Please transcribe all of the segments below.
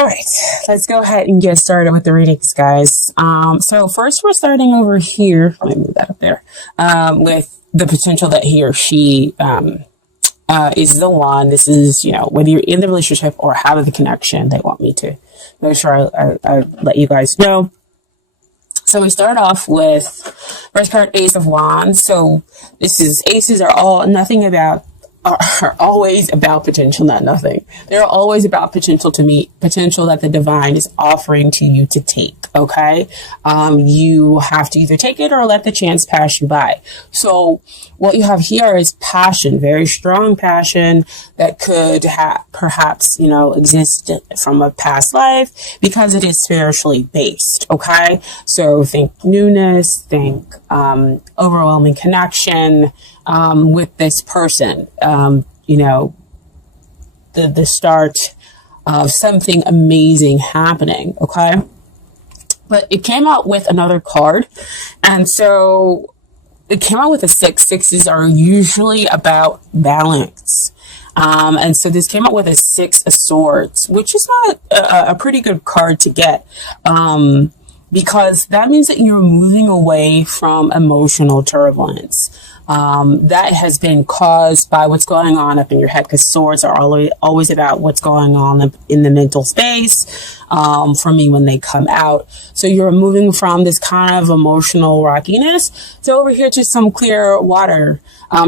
All right, let's go ahead and get started with the readings, guys. So first we're starting over here. Let me move that up there. With the potential that he or she is the one. This is, whether you're in the relationship or have the connection, they want me to make sure I let you guys know. So we start off with first card, Ace of Wands. So this is aces are always about potential, not nothing. They're always about potential to meet, potential that the divine is offering to you to take. Okay. You have to either take it or let the chance pass you by. So what you have here is passion, very strong passion that could perhaps, exist from a past life because it is spiritually based. Okay. So think newness, think, overwhelming connection, with this person, the start of something amazing happening. Okay. But it came out with another card. And so it came out with a 6. Sixes are usually about balance. And so this came out with a 6 of Swords, which is not a pretty good card to get. Because that means that you're moving away from emotional turbulence. That has been caused by what's going on up in your head, because swords are always about what's going on in the mental space, for me when they come out. So you're moving from this kind of emotional rockiness to over here to some clear water.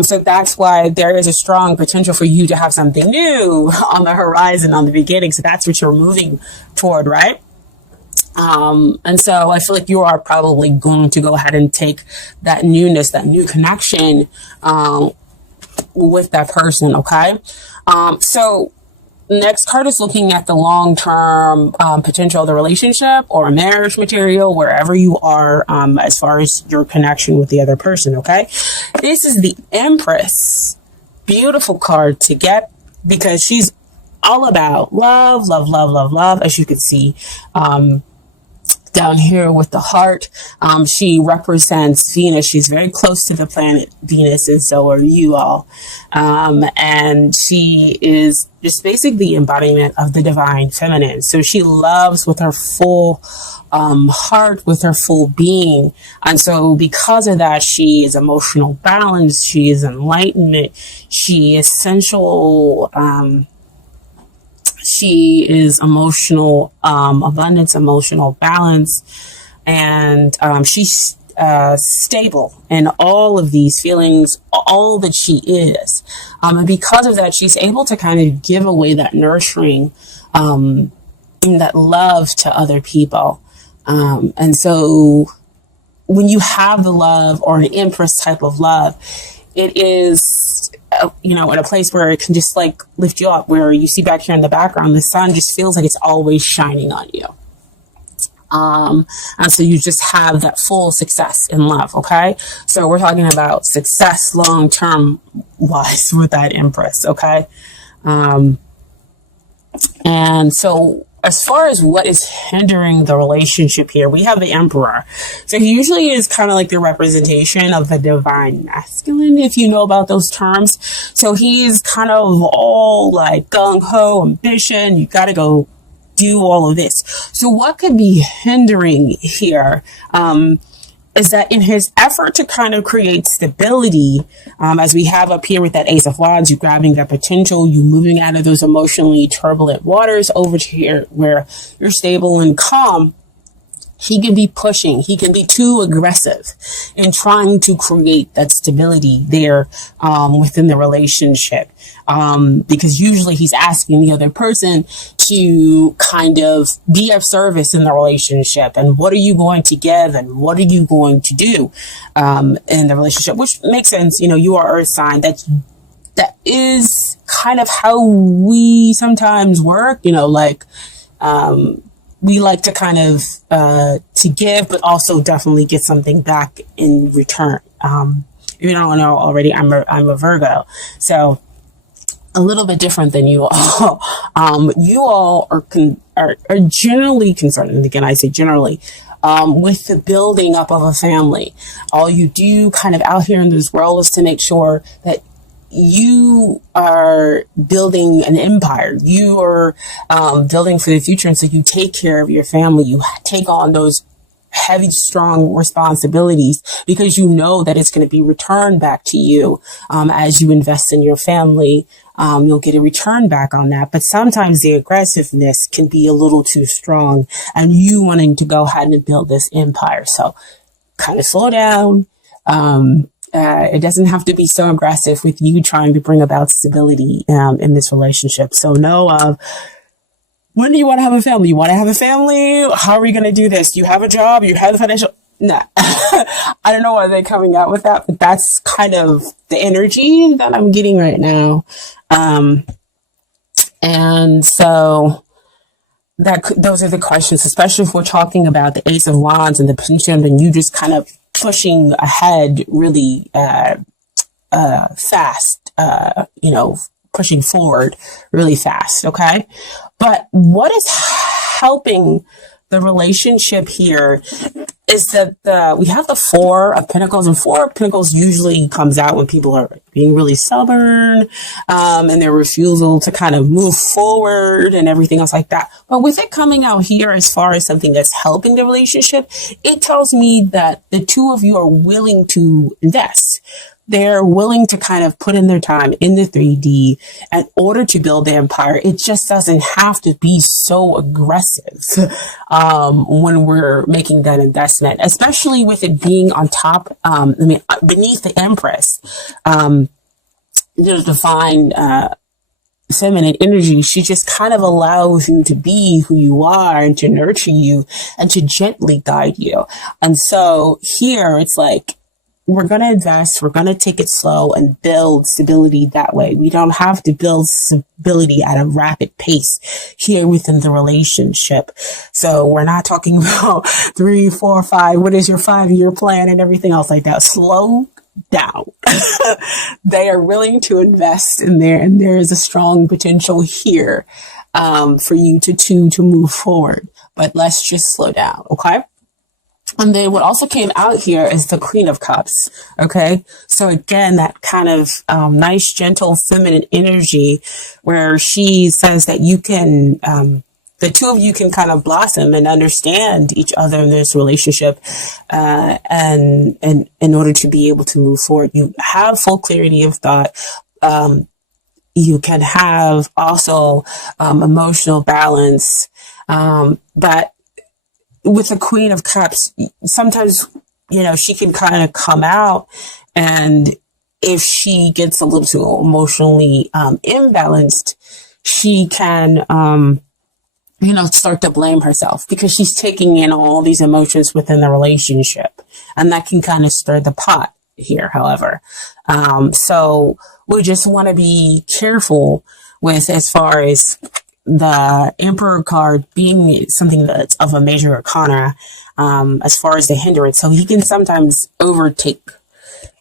So that's why there is a strong potential for you to have something new on the horizon, on the beginning. So that's what you're moving toward, right? And so I feel like you are probably going to go ahead and take that newness, that new connection, with that person. Okay. So next card is looking at the long-term, potential of the relationship or a marriage material, wherever you are, as far as your connection with the other person. Okay. This is the Empress. Beautiful card to get because she's all about love, love, love, love, love, as you can see, down here with the heart. She represents Venus. She's very close to the planet Venus, and so are you all. And she is just basically the embodiment of the divine feminine. So she loves with her full heart, with her full being. And so because of that, she is emotional balance. She is enlightenment. She is sensual, she is emotional abundance, emotional balance, and she's stable in all of these feelings, all that she is. And because of that, she's able to kind of give away that nurturing, and that love to other people. And so when you have the love, or an Empress type of love, it is, in a place where it can just like lift you up, where you see back here in the background, the sun just feels like it's always shining on you. And so you just have that full success in love. Okay. So we're talking about success long-term wise with that Empress. Okay. And so as far as what is hindering the relationship here, we have the Emperor. So he usually is kind of like the representation of the divine masculine, if you know about those terms. So he's kind of all like gung-ho, ambition. You got to go do all of this. So what could be hindering here, is that in his effort to kind of create stability, as we have up here with that Ace of Wands, you grabbing that potential, you moving out of those emotionally turbulent waters over to here where you're stable and calm. He can be pushing. He can be too aggressive in trying to create that stability there, within the relationship. Because usually he's asking the other person to kind of be of service in the relationship. And what are you going to give? And what are you going to do, in the relationship? Which makes sense. You are Earth sign. That is kind of how we sometimes work, we like to kind of, to give, but also definitely get something back in return. If you don't know already, I'm a Virgo. So a little bit different than you all. You all are generally concerned. And again, I say generally, with the building up of a family. All you do kind of out here in this world is to make sure that you are building an empire. You are building for the future. And so you take care of your family. You take on those heavy, strong responsibilities because you know that it's going to be returned back to you as you invest in your family. You'll get a return back on that. But sometimes the aggressiveness can be a little too strong and you wanting to go ahead and build this empire. So kind of slow down. It doesn't have to be so aggressive with you trying to bring about stability in this relationship. So know of, when do you want to have a family? You want to have a family? How are we going to do this? You have a job? You have the financial? Nah. I don't know why they're coming out with that, but that's kind of the energy that I'm getting right now. And so those are the questions, especially if we're talking about the Ace of Wands and the Pendulum, and you just kind of pushing ahead really fast, pushing forward really fast, okay? But what is helping the relationship here is that we have the Four of Pentacles, and Four of Pentacles usually comes out when people are being really stubborn, and their refusal to kind of move forward and everything else like that. But with it coming out here as far as something that's helping the relationship, it tells me that the two of you are willing to invest. They're willing to kind of put in their time in the 3D in order to build the empire. It just doesn't have to be so aggressive when we're making that investment, especially with it being on top, beneath the Empress, the divine feminine energy. She just kind of allows you to be who you are and to nurture you and to gently guide you. And so here it's like, we're going to invest, we're going to take it slow and build stability that way. We don't have to build stability at a rapid pace here within the relationship. So we're not talking about 3, 4, 5, what is your 5-year plan and everything else like that. Slow down. They are willing to invest in there, and there is a strong potential here for you to move forward. But let's just slow down, okay? And then what also came out here is the Queen of Cups. Okay. So again, that kind of nice, gentle, feminine energy where she says that you can, the two of you can kind of blossom and understand each other in this relationship. And in order to be able to move forward, you have full clarity of thought. You can have also, emotional balance. But with the Queen of Cups, sometimes, she can kind of come out, and if she gets a little too emotionally imbalanced, she can, start to blame herself because she's taking in all these emotions within the relationship, and that can kind of stir the pot here, however. So we just want to be careful with as far as the Emperor card being something that's of a major arcana, as far as the hindrance. So he can sometimes overtake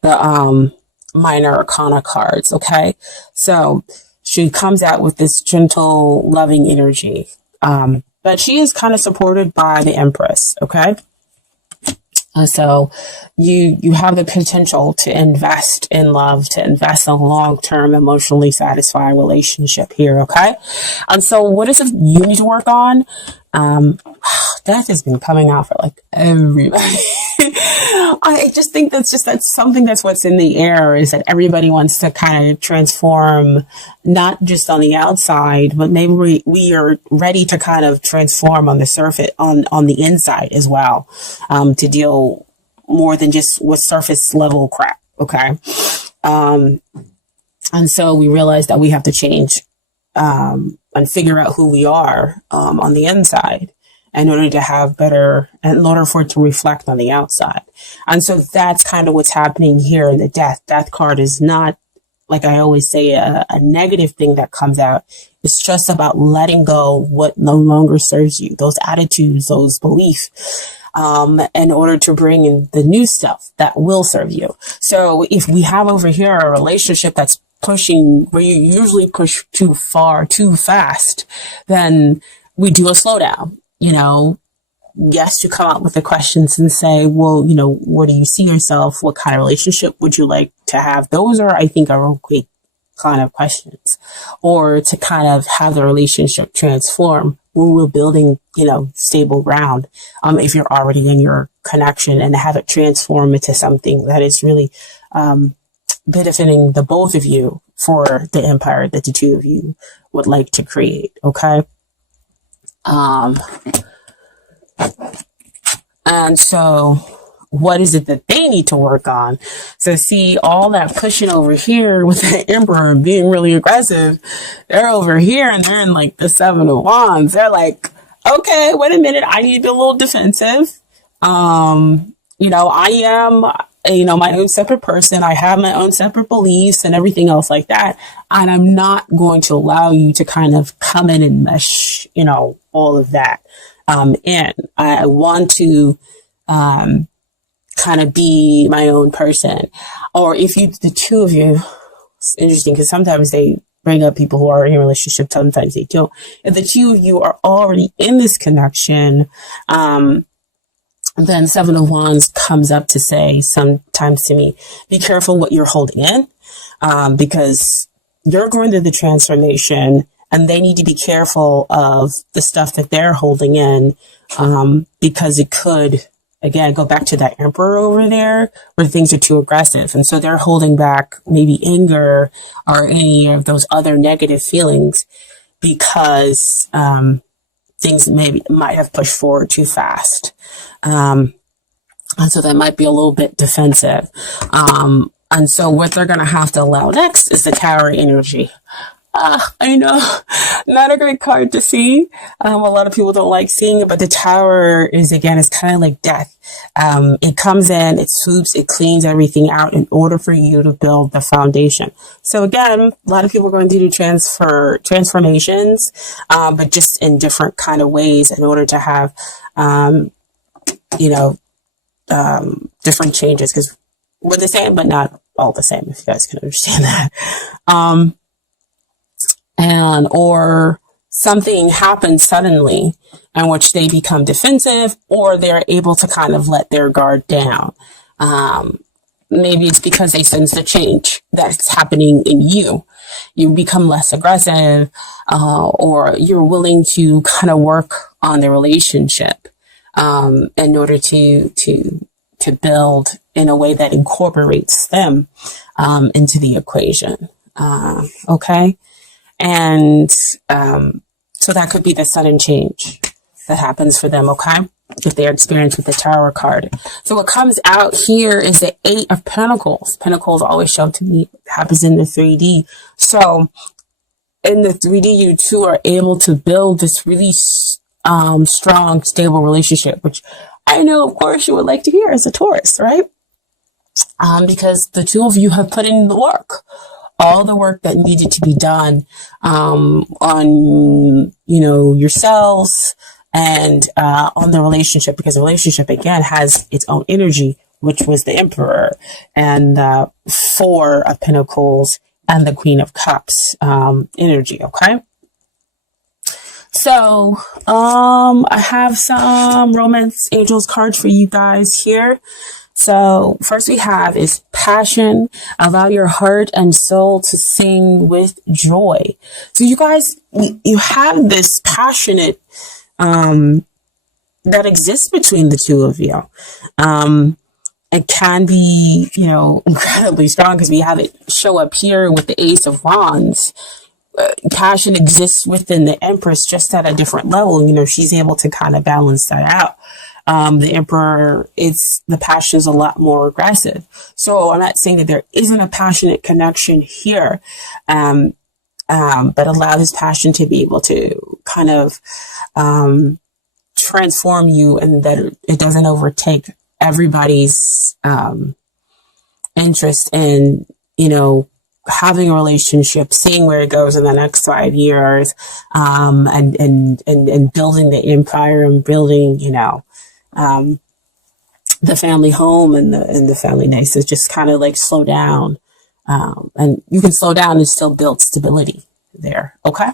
the minor arcana cards, okay? So she comes out with this gentle, loving energy. But she is kind of supported by the Empress, okay? So you have the potential to invest in love, to invest in a long-term, emotionally satisfying relationship here, okay? And so what is it you need to work on? Death has been coming out for like everybody. I just think that's something that's what's in the air, is that everybody wants to kind of transform, not just on the outside, but maybe we are ready to kind of transform on the surface, on the inside as well, to deal more than just with surface level crap. Okay. And so we realize that we have to change, and figure out who we are, on the inside, in order to have better, in order for it to reflect on the outside. And so that's kind of what's happening here in the death. Death card is not, like I always say, a negative thing that comes out. It's just about letting go what no longer serves you, those attitudes, those beliefs, in order to bring in the new stuff that will serve you. So if we have over here a relationship that's pushing, where you usually push too far, too fast, then we do a slowdown. Yes, you come out with the questions and say, well, where do you see yourself? What kind of relationship would you like to have? Those are, I think, are kind of questions, or to kind of have the relationship transform when we're building, stable ground. If you're already in your connection, and have it transform into something that is really, benefiting the both of you for the empire that the two of you would like to create. Okay. And so what is it that they need to work on? So see, all that pushing over here with the emperor and being really aggressive, they're over here and they're in like the 7 of Wands. They're like, okay, wait a minute. I need to be a little defensive. I am, my own separate person. I have my own separate beliefs and everything else like that. And I'm not going to allow you to kind of come in and mesh, all of that, in. I want to, kind of be my own person. Or if the two of you, it's interesting because sometimes they bring up people who are in a relationship, sometimes they don't. If the two of you are already in this connection, then 7 of Wands comes up to say sometimes to me, be careful what you're holding in, because you're going through the transformation and they need to be careful of the stuff that they're holding in, because it could, again, go back to that emperor over there where things are too aggressive. And so they're holding back maybe anger or any of those other negative feelings because, things might have pushed forward too fast. And so they might be a little bit defensive. And so what they're going to have to allow next is the Tower energy. I know, not a great card to see. A lot of people don't like seeing it, but the Tower is kind of like death. It comes in, it swoops, it cleans everything out in order for you to build the foundation. So again, a lot of people are going to do transformations, but just in different kind of ways in order to have, different changes, because we're the same, but not all the same, if you guys can understand that. Or something happens suddenly in which they become defensive, or they're able to kind of let their guard down. Maybe it's because they sense the change that's happening in you. You become less aggressive, or you're willing to kind of work on the relationship, in order to build in a way that incorporates them, into the equation. Okay. And so that could be the sudden change that happens for them, okay? If they're experienced with the Tower card. So what comes out here is the 8 of Pentacles. Pentacles always show to me happens in the 3D. So in the 3D, you two are able to build this really strong, stable relationship, which I know, of course, you would like to hear as a Taurus, right? Because the two of you have put in the work. All the work that needed to be done, on, yourselves and, on the relationship, because the relationship again has its own energy, which was the Emperor and, 4 of Pentacles and the Queen of Cups, energy. Okay. So, I have some Romance Angels cards for you guys here. So first we have is passion. Allow your heart and soul to sing with joy. So you guys, you have this passionate, that exists between the two of you. It can be, incredibly strong because we have it show up here with the Ace of Wands. Passion exists within the Empress just at a different level. She's able to kind of balance that out. The Emperor, the passion is a lot more aggressive. So I'm not saying that there isn't a passionate connection here, but allow this passion to be able to kind of, transform you, and that it doesn't overtake everybody's, interest in, having a relationship, seeing where it goes in the next 5 years, and building the empire and building, the family home and the family nice is just kind of like slow down. And you can slow down and still build stability there. Okay.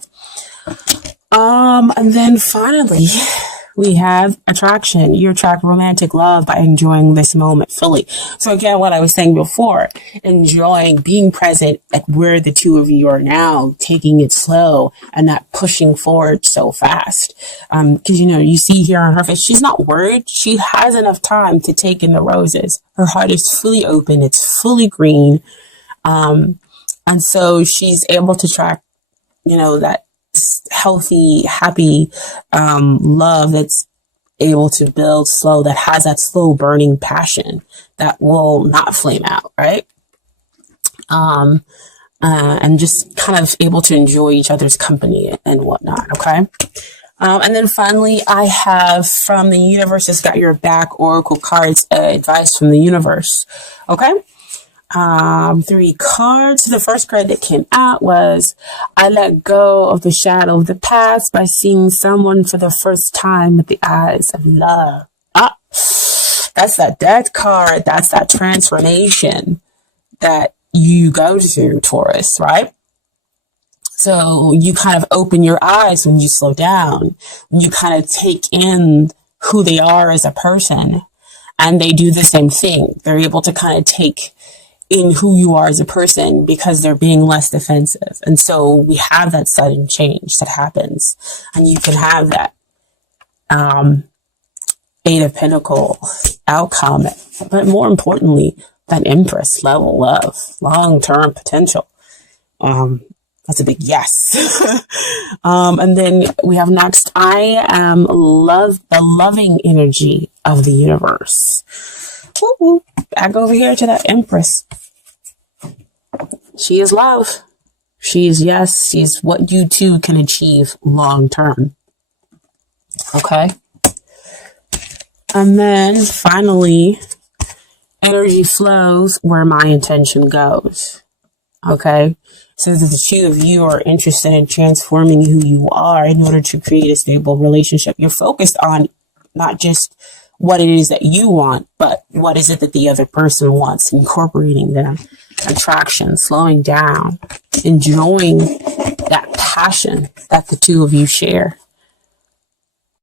And then finally we have attraction. You attract romantic love by enjoying this moment fully. So again, what I was saying before, enjoying being present at where the two of you are now, taking it slow and not pushing forward so fast. Cause you see here on her face, she's not worried. She has enough time to take in the roses. Her heart is fully open. It's fully green. And so she's able to track, that healthy, happy, love that's able to build slow, that has that slow burning passion that will not flame out, right? And just kind of able to enjoy each other's company and whatnot, okay? And then finally, I have from the Universe's Got Your Back Oracle cards, advice from the universe, okay? 3 cards. The first card that came out was, I let go of the shadow of the past by seeing someone for the first time with the eyes of love. That's that death card. That's that transformation that you go to, Taurus, right? So you kind of open your eyes when you slow down, when you kind of take in who they are as a person, and they do the same thing. They're able to kind of take in who you are as a person because they're being less defensive. And so we have that sudden change that happens, and you can have that Eight of Pentacles outcome, but more importantly, that Empress level love, long-term potential. That's a big yes. And then we have next, I am the loving energy of the universe. Woo-woo. Back over here to that Empress. She is love. She is yes. She is what you too can achieve long term. Okay. And then finally, energy flows where my intention goes. Okay. So that the two of you are interested in transforming who you are in order to create a stable relationship. You're focused on not just what it is that you want, but what is it that the other person wants, incorporating them, attraction, slowing down, enjoying that passion that the two of you share.